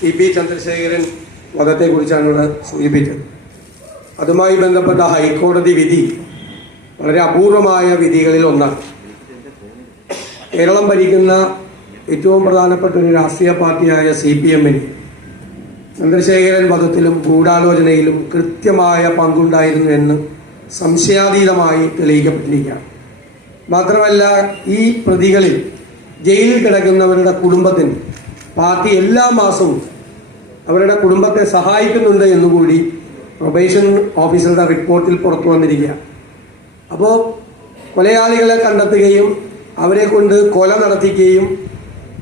CP Chandrasekharan വധത്തെക്കുറിച്ചാണ് സൂചിപ്പിച്ചത്. അതുമായി ബന്ധപ്പെട്ട ഹൈക്കോടതി വിധി വളരെ അപൂർവമായ വിധികളിൽ ഒന്നാണ്. കേരളം ഭരിക്കുന്ന ഏറ്റവും പ്രധാനപ്പെട്ട ഒരു രാഷ്ട്രീയ പാർട്ടിയായ CPM-ന് ചന്ദ്രശേഖരൻ വധത്തിലും ഗൂഢാലോചനയിലും കൃത്യമായ പങ്കുണ്ടായിരുന്നു എന്ന് സംശയാതീതമായി തെളിയിക്കപ്പെട്ടിരിക്കുകയാണ്. മാത്രമല്ല, ഈ പ്രതികളിൽ ജയിലിൽ കിടക്കുന്നവരുടെ കുടുംബത്തിന് പാർട്ടി എല്ലാ മാസവും അവരുടെ കുടുംബത്തെ സഹായിക്കുന്നുണ്ട് എന്നുകൂടി പ്രൊബേഷൻ ഓഫീസറുടെ റിപ്പോർട്ടിൽ പുറത്തു വന്നിരിക്കുക. അപ്പോൾ കൊലയാളികളെ കണ്ടെത്തുകയും അവരെ കൊണ്ട് കൊല നടത്തിക്കുകയും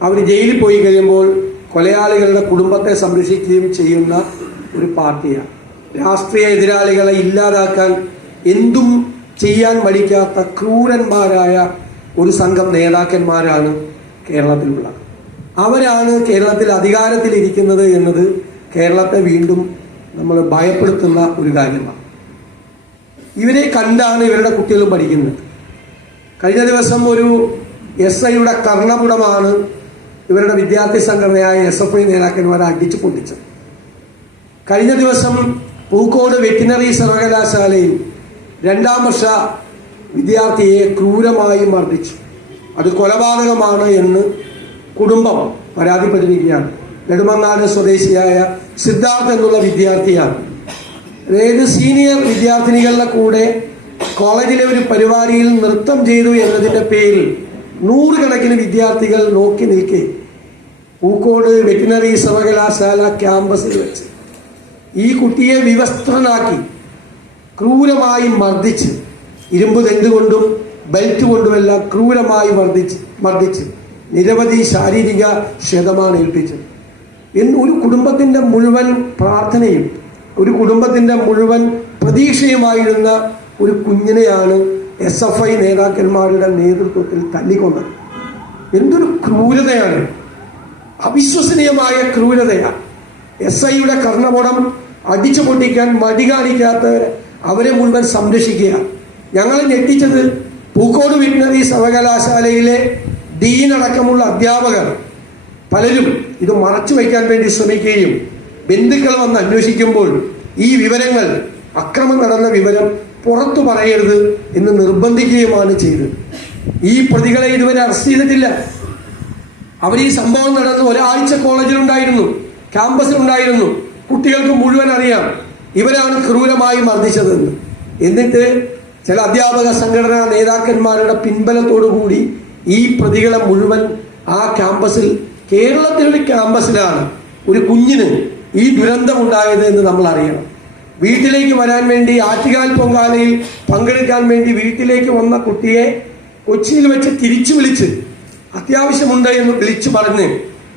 അവർ ജയിലിൽ പോയി കഴിയുമ്പോൾ കൊലയാളികളുടെ കുടുംബത്തെ സംരക്ഷിക്കുകയും ചെയ്യുന്ന ഒരു പാർട്ടിയാണ്. രാഷ്ട്രീയ എതിരാളികളെ ഇല്ലാതാക്കാൻ എന്തും ചെയ്യാൻ മടിക്കാത്ത ക്രൂരന്മാരായ ഒരു സംഘം നേതാക്കന്മാരാണ് കേരളത്തിലുള്ളത്. അവരാണ് കേരളത്തിൽ അധികാരത്തിലിരിക്കുന്നത് എന്നത് കേരളത്തെ വീണ്ടും നമ്മൾ ഭയപ്പെടുത്തുന്ന ഒരു കാര്യമാണ്. ഇവരെ കണ്ടാണ് ഇവരുടെ കുട്ടികളും പഠിക്കുന്നത്. കഴിഞ്ഞ ദിവസം ഒരു SIയുടെ കർണപുടമാണ് ഇവരുടെ വിദ്യാർത്ഥി സംഘടനയായ SFI നേതാക്കന്മാരെ അടിച്ചു പൊട്ടിച്ചത്. കഴിഞ്ഞ ദിവസം പൂക്കോട് വെറ്റിനറി സർവകലാശാലയിൽ 2ാം വർഷ വിദ്യാർത്ഥിയെ ക്രൂരമായി മർദ്ദിച്ചു. അത് കൊലപാതകമാണ് എന്ന് കുടുംബം പരാതിപ്പെട്ടിരിക്കുകയാണ്. നെടുമങ്ങാട് സ്വദേശിയായ സിദ്ധാർത്ഥ് എന്നുള്ള വിദ്യാർത്ഥിയാണ്. അതായത് സീനിയർ വിദ്യാർത്ഥിനികളുടെ കൂടെ കോളേജിലെ ഒരു പരിപാടിയിൽ നൃത്തം ചെയ്തു എന്നതിൻ്റെ പേരിൽ 100 കണക്കിന് വിദ്യാർത്ഥികൾ നോക്കി നിൽക്കെ പൂക്കോട് വെറ്റിനറി സർവകലാശാല ക്യാമ്പസിൽ വെച്ച് ഈ കുട്ടിയെ വിവസ്ത്രനാക്കി ക്രൂരമായി മർദ്ദിച്ച്, ഇരുമ്പ് ദണ്ട് കൊണ്ടും ബെൽറ്റ് കൊണ്ടുമെല്ലാം ക്രൂരമായി മർദ്ദിച്ച് നിരവധി ശാരീരിക ക്ഷതമാണ് ഏൽപ്പിച്ചത്. ഒരു കുടുംബത്തിൻ്റെ മുഴുവൻ പ്രാർത്ഥനയും ഒരു കുടുംബത്തിൻ്റെ മുഴുവൻ പ്രതീക്ഷയുമായിരുന്ന ഒരു കുഞ്ഞിനെയാണ് SFI നേതാക്കന്മാരുടെ നേതൃത്വത്തിൽ തല്ലിക്കൊന്നത്. എന്തൊരു ക്രൂരതയാണ്! അവിശ്വസനീയമായ ക്രൂരതയാണ്. SIയുടെ കർണപുടം അടിച്ചു പൊട്ടിക്കാൻ മടി കാണിക്കാത്തവർ അവരെ മുഴുവൻ സംരക്ഷിക്കുക. ഞങ്ങളെ ഞെട്ടിച്ചത് പൂക്കോട് വെറ്റിനറി സർവകലാശാലയിലെ ഡീൻ അടക്കമുള്ള അധ്യാപകർ പലരും ഇത് മറച്ചു വയ്ക്കാൻ വേണ്ടി ശ്രമിക്കുകയും ബന്ധുക്കൾ വന്ന് അന്വേഷിക്കുമ്പോൾ ഈ വിവരങ്ങൾ, അക്രമം നടന്ന വിവരം പുറത്തു പറയരുത് എന്ന് നിർബന്ധിക്കുകയുമാണ് ചെയ്തത്. ഈ പ്രതികളെ ഇതുവരെ അറസ്റ്റ് ചെയ്തിട്ടില്ല. അവർ ഈ സംഭവം നടന്ന് ഒരാഴ്ച കോളേജിലുണ്ടായിരുന്നു, ക്യാമ്പസിലുണ്ടായിരുന്നു. കുട്ടികൾക്ക് മുഴുവൻ അറിയാം ഇവരാണ് ക്രൂരമായി മർദ്ദിച്ചതെന്ന്. എന്നിട്ട് ചില അധ്യാപക സംഘടനാ നേതാക്കന്മാരുടെ പിൻബലത്തോടു കൂടി ഈ പ്രതികളെ മുഴുവൻ ആ ക്യാമ്പസിൽ, കേരളത്തിലൊരു ക്യാമ്പസിലാണ് ഒരു കുഞ്ഞിന് ഈ ദുരന്തമുണ്ടായത് എന്ന് നമ്മൾ അറിയണം. വീട്ടിലേക്ക് വരാൻ വേണ്ടി ആറ്റുകാൽ പൊങ്കാലയിൽ പങ്കെടുക്കാൻ വേണ്ടി വീട്ടിലേക്ക് വന്ന കുട്ടിയെ കൊച്ചിയിൽ വെച്ച് തിരിച്ചു വിളിച്ച് അത്യാവശ്യമുണ്ട് എന്ന് വിളിച്ചു പറഞ്ഞ്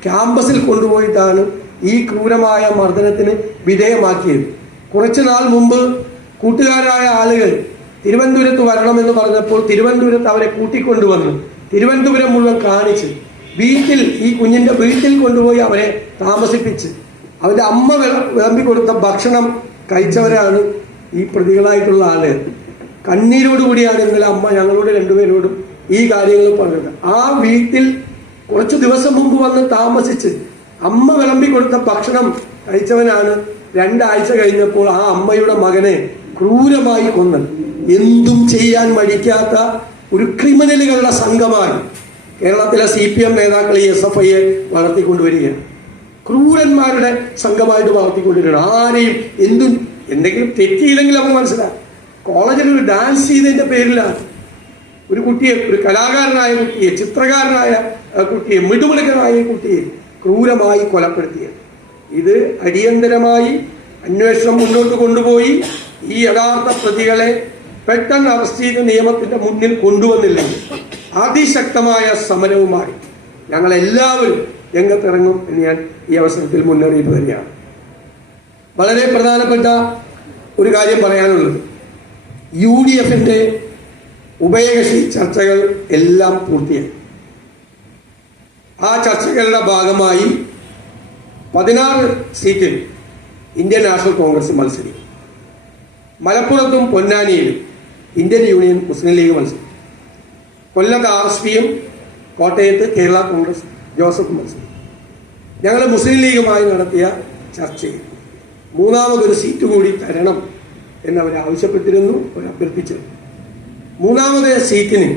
ക്യാമ്പസിൽ കൊണ്ടുപോയിട്ടാണ് ഈ ക്രൂരമായ മർദ്ദനത്തിന് വിധേയമാക്കിയത്. കുറച്ചു നാൾ മുമ്പ് കൂട്ടുകാരായ ആളുകൾ തിരുവനന്തപുരത്ത് വരണമെന്ന് പറഞ്ഞപ്പോൾ തിരുവനന്തപുരത്ത് അവരെ കൂട്ടിക്കൊണ്ടുവന്നു തിരുവനന്തപുരം മുഴുവൻ കാണിച്ച് വീട്ടിൽ, ഈ കുഞ്ഞിന്റെ വീട്ടിൽ കൊണ്ടുപോയി അവരെ താമസിപ്പിച്ച് അവന്റെ അമ്മ വിളമ്പി കൊടുത്ത ഭക്ഷണം കഴിച്ചവരാണ് ഈ പ്രതികളായിട്ടുള്ള ആള്. കണ്ണീരോടുകൂടിയാണ് ഇന്നലെ അമ്മ ഞങ്ങളോട് രണ്ടുപേരോടും ഈ കാര്യങ്ങൾ പറഞ്ഞത്. ആ വീട്ടിൽ കുറച്ചു ദിവസം മുമ്പ് വന്ന് താമസിച്ച് അമ്മ വിളമ്പി കൊടുത്ത ഭക്ഷണം കഴിച്ചവനാണ് 2 ആഴ്ച കഴിഞ്ഞപ്പോൾ ആ അമ്മയുടെ മകനെ ക്രൂരമായി കൊന്നത്. എന്തും ചെയ്യാൻ മടിക്കാത്ത ഒരു ക്രിമിനലുകളുടെ സംഘമായി കേരളത്തിലെ CPM നേതാക്കൾ ഈ SFIയെ വളർത്തിക്കൊണ്ടുവരികയാണ്. ക്രൂരന്മാരുടെ സംഘമായിട്ട് വളർത്തിക്കൊണ്ടുവരികയാണ്. ആരെയും എന്തെങ്കിലും തെറ്റിയില്ലെങ്കിൽ നമുക്ക് മനസ്സിലാക്കാം. കോളേജിൽ ഒരു ഡാൻസ് ചെയ്തതിന്റെ പേരിലാണ് ഒരു കുട്ടിയെ, ഒരു കലാകാരനായ കുട്ടിയെ, ചിത്രകാരനായ കുട്ടിയെ, മിടുമിടുക്കനായ കുട്ടിയെ ക്രൂരമായി കൊലപ്പെടുത്തിയത്. ഇത് അടിയന്തരമായി അന്വേഷണം മുന്നോട്ട് കൊണ്ടുപോയി ഈ യഥാർത്ഥ പ്രതികളെ പെട്ടെന്ന് അറസ്റ്റ് ചെയ്ത് നിയമത്തിന്റെ മുന്നിൽ കൊണ്ടുവന്നില്ലെങ്കിൽ അതിശക്തമായ സമരവുമായി ഞങ്ങളെല്ലാവരും രംഗത്തിറങ്ങും എന്ന് ഞാൻ ഈ അവസരത്തിൽ മുന്നറിയിപ്പ് തരികയാണ്. വളരെ പ്രധാനപ്പെട്ട ഒരു കാര്യം പറയാനുള്ളത്, UDFന്റെ ഉഭയകക്ഷി ചർച്ചകൾ എല്ലാം പൂർത്തിയായി. ആ ചർച്ചകളുടെ ഭാഗമായി 16 സീറ്റിൽ ഇന്ത്യൻ നാഷണൽ കോൺഗ്രസ് മത്സരിക്കും. മലപ്പുറത്തും പൊന്നാനിയിലും ഇന്ത്യൻ യൂണിയൻ മുസ്ലിം ലീഗ് മത്സരിക്കും. കൊല്ലത്ത് RSPയും കോട്ടയത്ത് കേരള കോൺഗ്രസ് ജോസഫ് മത്സരം. ഞങ്ങൾ മുസ്ലിം ലീഗുമായി നടത്തിയ ചർച്ചയിൽ മൂന്നാമതൊരു സീറ്റ് കൂടി തരണം എന്നവർ ആവശ്യപ്പെട്ടിരുന്നു, അവർ അഭ്യർത്ഥിച്ചിരുന്നു. മൂന്നാമത് സീറ്റിന്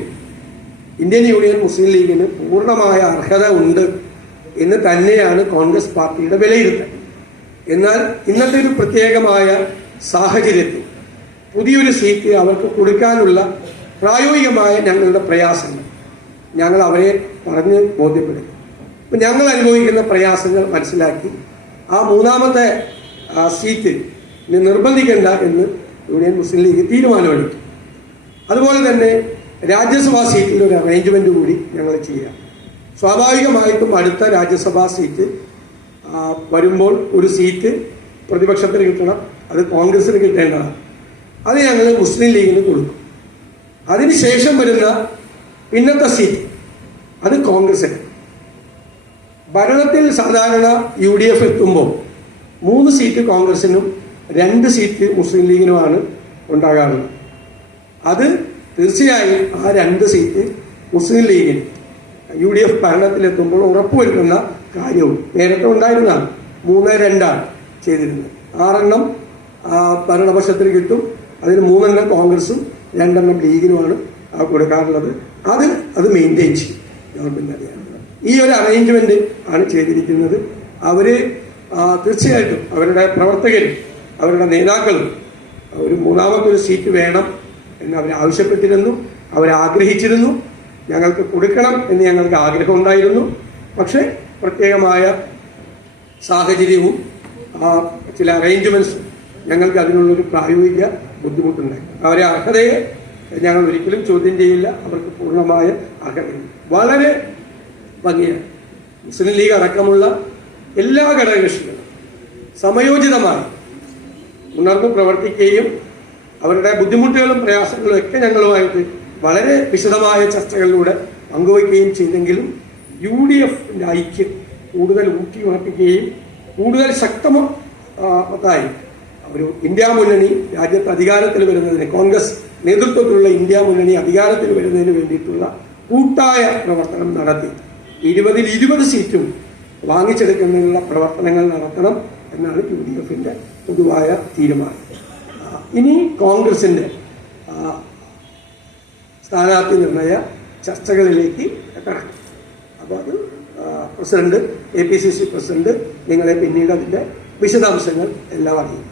ഇന്ത്യൻ യൂണിയൻ മുസ്ലിം ലീഗിന് പൂർണ്ണമായ അർഹത ഉണ്ട് എന്ന് തന്നെയാണ് കോൺഗ്രസ് പാർട്ടിയുടെ വിലയിരുത്തൽ. എന്നാൽ ഇന്നത്തെ ഒരു പ്രത്യേകമായ സാഹചര്യത്തിൽ പുതിയൊരു സീറ്റ് അവർക്ക് കൊടുക്കാനുള്ള പ്രായോഗികമായ ഞങ്ങളുടെ പ്രയാസങ്ങൾ ഞങ്ങൾ അവരെ പറഞ്ഞ് ബോധ്യപ്പെടുത്തി. അപ്പം ഞങ്ങൾ അനുഭവിക്കുന്ന പ്രയാസങ്ങൾ മനസ്സിലാക്കി ആ മൂന്നാമത്തെ സീറ്റ് നിർബന്ധിക്കേണ്ട എന്ന് യൂണിയൻ മുസ്ലിം ലീഗ് തീരുമാനമെടുത്തു. അതുപോലെ തന്നെ രാജ്യസഭാ സീറ്റിൽ ഒരു അറേഞ്ച്മെന്റ് കൂടി ഞങ്ങൾ ചെയ്യാം. സ്വാഭാവികമായിട്ടും അടുത്ത രാജ്യസഭാ സീറ്റ് വരുമ്പോൾ ഒരു സീറ്റ് പ്രതിപക്ഷത്തിന് കിട്ടണം, അത് കോൺഗ്രസിന് കിട്ടേണ്ടതാണ്. അത് ഞങ്ങൾ മുസ്ലിം ലീഗിന് കൊടുക്കും. അതിനുശേഷം വരുന്ന പിന്നത്തെ സീറ്റ് അത് കോൺഗ്രസിന്. ഭരണത്തിൽ സാധാരണ UDF എത്തുമ്പോൾ 3 സീറ്റ് കോൺഗ്രസിനും 2 സീറ്റ് മുസ്ലിം ലീഗിനുമാണ് ഉണ്ടാകാറുള്ളത്. അത് തീർച്ചയായും ആ 2 സീറ്റ് മുസ്ലിം ലീഗിന് UDF ഭരണത്തിലെത്തുമ്പോൾ ഉറപ്പുവരുത്തുന്ന കാര്യവും നേരത്തെ ഉണ്ടായിരുന്നതാണ്. 3-2 ചെയ്തിരുന്നത്. 6 ഭരണപക്ഷത്തിന് കിട്ടും, അതിന് 3 കോൺഗ്രസും 2 ലീഗിനുമാണ് കൊടുക്കാറുള്ളത്. അത് മെയിൻറ്റെയിൻ ചെയ്യും ഗവൺമെന്റ് അറിയാം. ഈ ഒരു അറേഞ്ച്മെന്റ് ആണ് ചെയ്തിരിക്കുന്നത്. അവര് തീർച്ചയായിട്ടും അവരുടെ പ്രവർത്തകരും അവരുടെ നേതാക്കളും ഒരു മൂന്നാമതൊരു സീറ്റ് വേണം എന്ന് അവർ ആവശ്യപ്പെട്ടിരുന്നു, അവരാഗ്രഹിച്ചിരുന്നു. ഞങ്ങൾക്ക് കൊടുക്കണം എന്ന് ഞങ്ങൾക്ക് ആഗ്രഹം ഉണ്ടായിരുന്നു. പക്ഷേ പ്രത്യേകമായ സാഹചര്യവും ചില അറേഞ്ച്മെന്റ്സും ഞങ്ങൾക്ക് അതിനുള്ളൊരു പ്രായോഗിക ബുദ്ധിമുട്ടുണ്ടായി. അവരെ അർഹതയെ ഞങ്ങൾ ഒരിക്കലും ചോദ്യം ചെയ്യില്ല. അവർക്ക് പൂർണ്ണമായ അർഹതയുണ്ട്. വളരെ ഭംഗിയാണ് മുസ്ലിം ലീഗ് അടക്കമുള്ള എല്ലാ ഘടകകക്ഷികളും സമയോചിതമായി ഉണർന്നു പ്രവർത്തിക്കുകയും അവരുടെ ബുദ്ധിമുട്ടുകളും പ്രയാസങ്ങളും ഒക്കെ ഞങ്ങളുമായിട്ട് വളരെ വിശദമായ ചർച്ചകളിലൂടെ പങ്കുവയ്ക്കുകയും ചെയ്തെങ്കിലും UDFന്റെ ഐക്യം കൂടുതൽ ഊട്ടിയുറപ്പിക്കുകയും കൂടുതൽ ശക്തമായി ഒരു ഇന്ത്യ മുന്നണി രാജ്യത്ത് അധികാരത്തിൽ വരുന്നതിന്, കോൺഗ്രസ് നേതൃത്വത്തിലുള്ള ഇന്ത്യ മുന്നണി അധികാരത്തിൽ വരുന്നതിന് വേണ്ടിയിട്ടുള്ള കൂട്ടായ പ്രവർത്തനം നടത്തി 20-20 സീറ്റും വാങ്ങിച്ചെടുക്കുന്നതിനുള്ള പ്രവർത്തനങ്ങൾ നടത്തണം എന്നാണ് UDFന്റെ പൊതുവായ തീരുമാനം. ഇനി കോൺഗ്രസിന്റെ സ്ഥാനാർത്ഥി നിർണയ ചർച്ചകളിലേക്ക് കടക്കും. അപ്പോൾ അത് പ്രസിഡന്റ്, APCC പ്രസിഡന്റ് നിങ്ങളെ പിന്നീട് അതിന്റെ വിശദാംശങ്ങൾ എല്ലാം അറിയും.